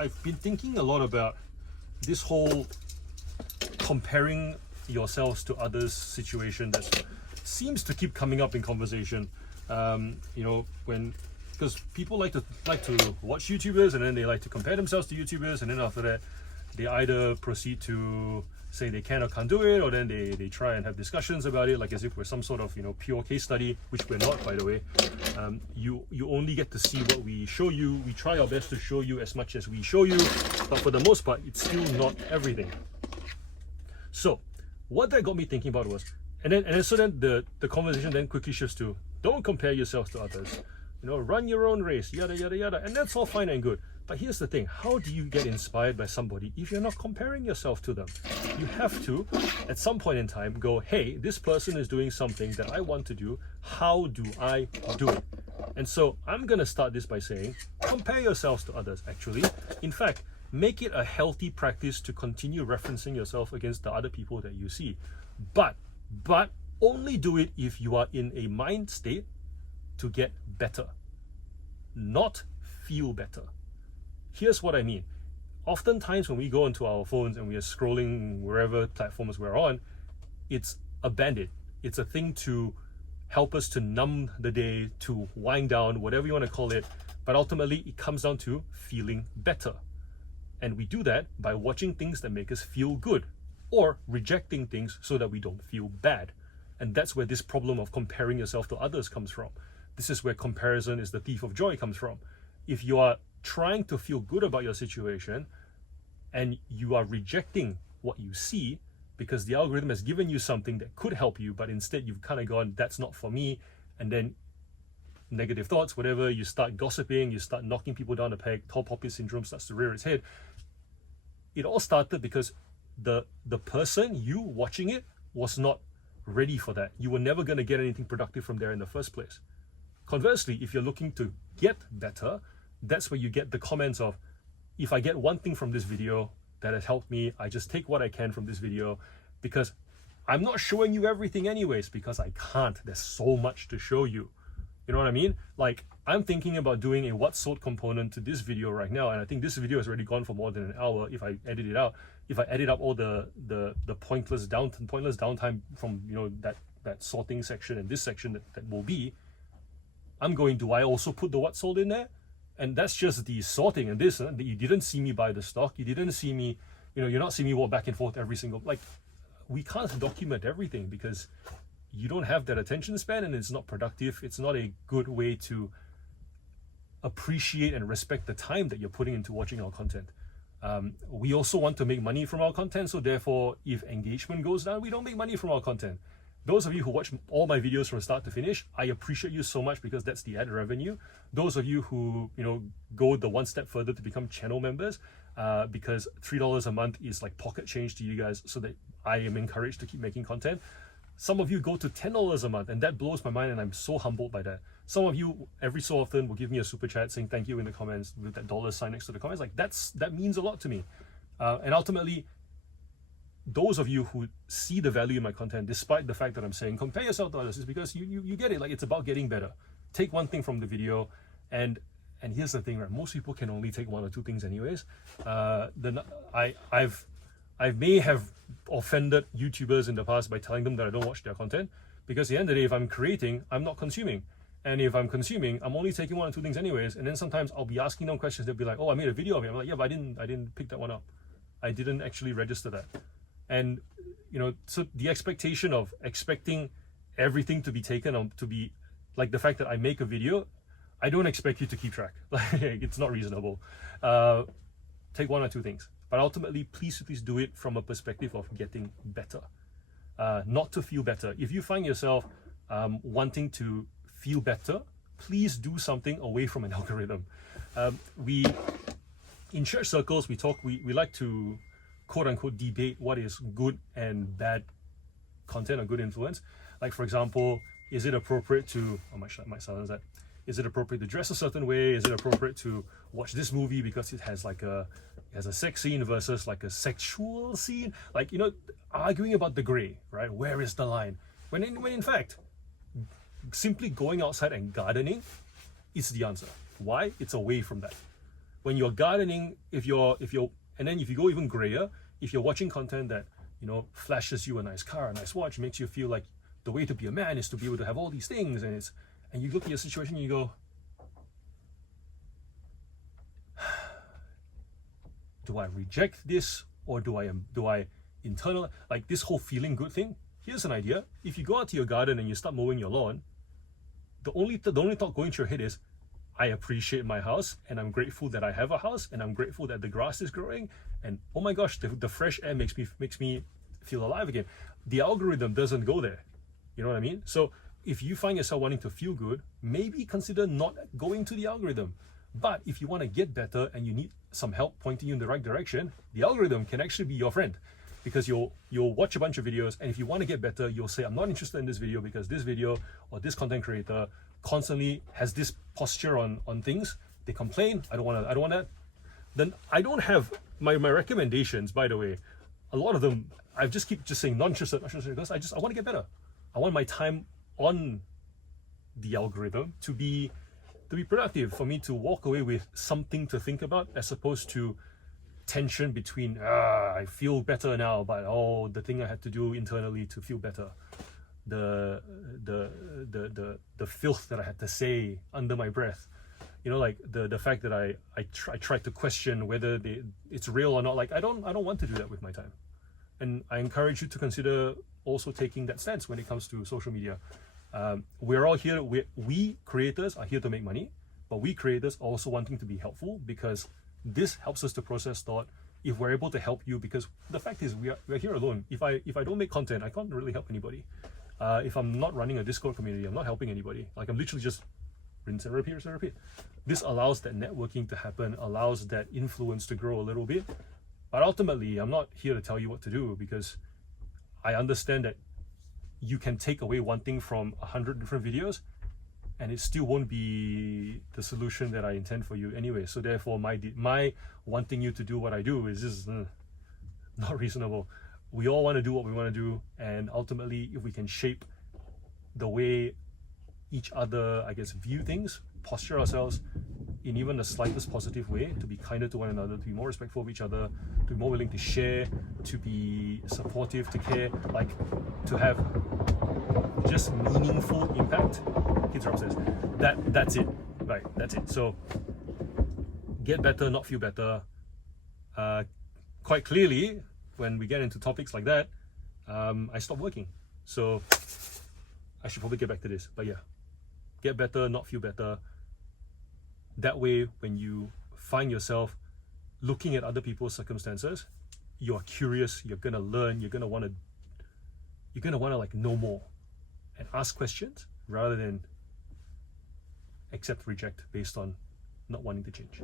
I've been thinking a lot about this whole comparing yourselves to others situation that seems to keep coming up in conversation. Because people like to watch YouTubers, and then they like to compare themselves to YouTubers, and then after that they either proceed to say they can or can't do it, or then they try and have discussions about it, like as if we're some sort of pure case study, which we're not, by the way. You only get to see what we show you. We try our best to show you as much as we show you, but for the most part it's still not everything. So what that got me thinking about was, and then the conversation then quickly shifts to, don't compare yourselves to others, run your own race, yada yada yada, and that's all fine and good. But here's the thing, how do you get inspired by somebody if you're not comparing yourself to them? You have to, at some point in time, go, hey, this person is doing something that I want to do. How do I do it? And so I'm going to start this by saying, compare yourselves to others, actually. In fact, make it a healthy practice to continue referencing yourself against the other people that you see. But only do it if you are in a mind state to get better, not feel better. Here's what I mean. Oftentimes when we go into our phones and we are scrolling wherever platforms we're on, it's a band-aid. It's a thing to help us to numb the day, to wind down, whatever you want to call it. But ultimately, it comes down to feeling better. And we do that by watching things that make us feel good, or rejecting things so that we don't feel bad. And that's where this problem of comparing yourself to others comes from. This is where comparison is the thief of joy comes from. If you are trying to feel good about your situation and you are rejecting what you see because the algorithm has given you something that could help you, but instead you've kind of gone, that's not for me, and then negative thoughts, whatever, you start gossiping, you start knocking people down a peg, tall poppy syndrome starts to rear its head. It all started because the person, you watching it, was not ready for that. You were never going to get anything productive from there in the first place. Conversely, if you're looking to get better, that's where you get the comments of, if I get one thing from this video that has helped me, I just take what I can from this video, because I'm not showing you everything anyways, because I can't. There's so much to show you. You know what I mean? Like, I'm thinking about doing a what sold component to this video right now, and I think this video has already gone for more than an hour if I edit it out. If I edit up all the pointless downtime from that sorting section and this section that will be, I'm going, do I also put the what sold in there? And that's just the sorting and this. You didn't see me buy the stock. You didn't see me, you're not seeing me walk back and forth every single, we can't document everything because you don't have that attention span, and it's not productive. It's not a good way to appreciate and respect the time that you're putting into watching our content. We also want to make money from our content, so therefore, if engagement goes down, we don't make money from our content. Those of you who watch all my videos from start to finish, I appreciate you so much because that's the ad revenue. Those of you who go the one step further to become channel members, because $3 a month is like pocket change to you guys, so that I am encouraged to keep making content. Some of you go to $10 a month, and that blows my mind, and I'm so humbled by that. Some of you every so often will give me a super chat saying thank you in the comments with that dollar sign next to the comments. Like that means a lot to me, and ultimately, those of you who see the value in my content, despite the fact that I'm saying compare yourself to others, is because you get it. Like, it's about getting better. Take one thing from the video, and here's the thing, right? Most people can only take one or two things anyways. I may have offended YouTubers in the past by telling them that I don't watch their content, because at the end of the day, if I'm creating, I'm not consuming. And if I'm consuming, I'm only taking one or two things anyways. And then sometimes I'll be asking them questions. They'll be like, oh, I made a video of it. I'm like, yeah, but I didn't pick that one up. I didn't actually register that. And so the expectation of expecting everything to be taken on, to be like the fact that I make a video, I don't expect you to keep track. Like, it's not reasonable. Take one or two things, but ultimately, please do it from a perspective of getting better, not to feel better. If you find yourself wanting to feel better, please do something away from an algorithm. In church circles, we like to quote unquote debate what is good and bad content or good influence. Like, for example, is it appropriate to, I might silence that. Is it appropriate to dress a certain way? Is it appropriate to watch this movie because it has a sex scene versus like a sexual scene? Like, arguing about the gray, right? Where is the line? When in fact, simply going outside and gardening is the answer. Why? It's away from that. when you're gardening, if you go even grayer, if you're watching content that, you know, flashes you a nice car, a nice watch, makes you feel like the way to be a man is to be able to have all these things, and you look at your situation and you go, do I reject this, or do I internal, like this whole feeling good thing? Here's an idea. If you go out to your garden and you start mowing your lawn, the only thought going through your head is, I appreciate my house, and I'm grateful that I have a house, and I'm grateful that the grass is growing, and oh my gosh, the fresh air makes me feel alive again. The algorithm doesn't go there. You know what I mean? So if you find yourself wanting to feel good, maybe consider not going to the algorithm. But if you want to get better and you need some help pointing you in the right direction, the algorithm can actually be your friend, because you'll watch a bunch of videos, and if you want to get better, you'll say, I'm not interested in this video because this video or this content creator constantly has this posture on things. They complain, I don't want that. Then I don't have my recommendations, by the way, a lot of them I just keep saying not interested, because I want to get better. I want my time on the algorithm to be productive, for me to walk away with something to think about, as opposed to tension between I feel better now, but the thing I had to do internally to feel better, the filth that I had to say under my breath, you know, like the fact that I tried to question whether it's real or not. Like I don't want to do that with my time, and I encourage you to consider also taking that stance when it comes to social media. We're all here, we creators are here to make money, but we creators are also wanting to be helpful, because this helps us to process thought. If we're able to help you, because the fact is we're here alone. If I don't make content, I can't really help anybody. If I'm not running a Discord community, I'm not helping anybody. Like I'm literally just rinse and repeat. This allows that networking to happen, allows that influence to grow a little bit. But ultimately, I'm not here to tell you what to do, because I understand that you can take away one thing from 100 different videos, and it still won't be the solution that I intend for you anyway. So therefore, my wanting you to do what I do is just not reasonable. We all want to do what we want to do, and ultimately, if we can shape the way each other, I guess, view things, posture ourselves in even the slightest positive way, to be kinder to one another, to be more respectful of each other, to be more willing to share, to be supportive, to care, like to have just meaningful impact. Kids are upstairs. That's it. Right, that's it. So get better, not feel better. Quite clearly, when we get into topics like that, I stop working. So I should probably get back to this. But yeah, get better, not feel better. That way, when you find yourself looking at other people's circumstances, you're curious, you're gonna learn, you're gonna wanna like know more and ask questions, rather than accept, reject based on not wanting to change.